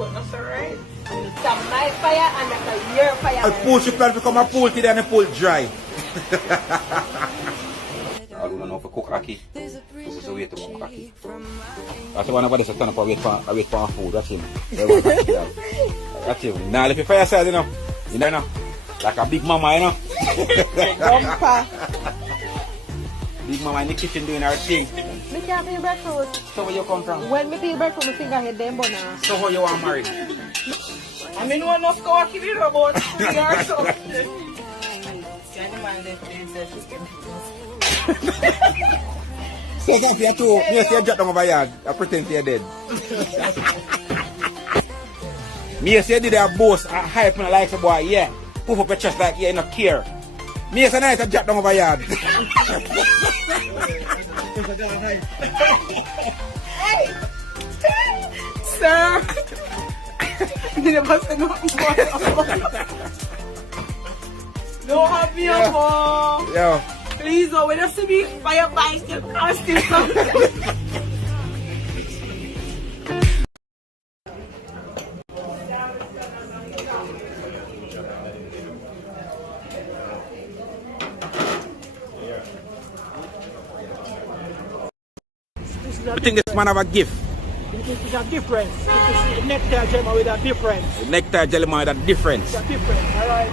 but that's alright. It's a my fire and that's a your fire. I'll pull she plan to come and pull today and the pull dry. I don't know if I cook ackee. This is a way to cook ackee. That's the one about this turn up. I wait for food. That's him. That's him. Now, if you fire side, you know, like a big mama, you know. Bumper. Big mama in the kitchen doing her thing. Me can't feel breakfast. So where you come from? When me feel breakfast, my finger head them but now. So how you want married? I mean, one of go keep it about 3 or so. So if you're too, me say drop down over yard, I pretend you're dead. Me say did a boast, a hype and like some boy, yeah. Puff up your chest like you not care. Me say nice, I drop down over yard. Hey! Sir! Hindi na basta nothing more. Don't have me up, Yo. please, when you see me fire bicycle, I'm still something. I think this man have a gift. It's a difference. It's a nectar gem with a difference. Nectar jelly man with a difference. It's a difference, alright?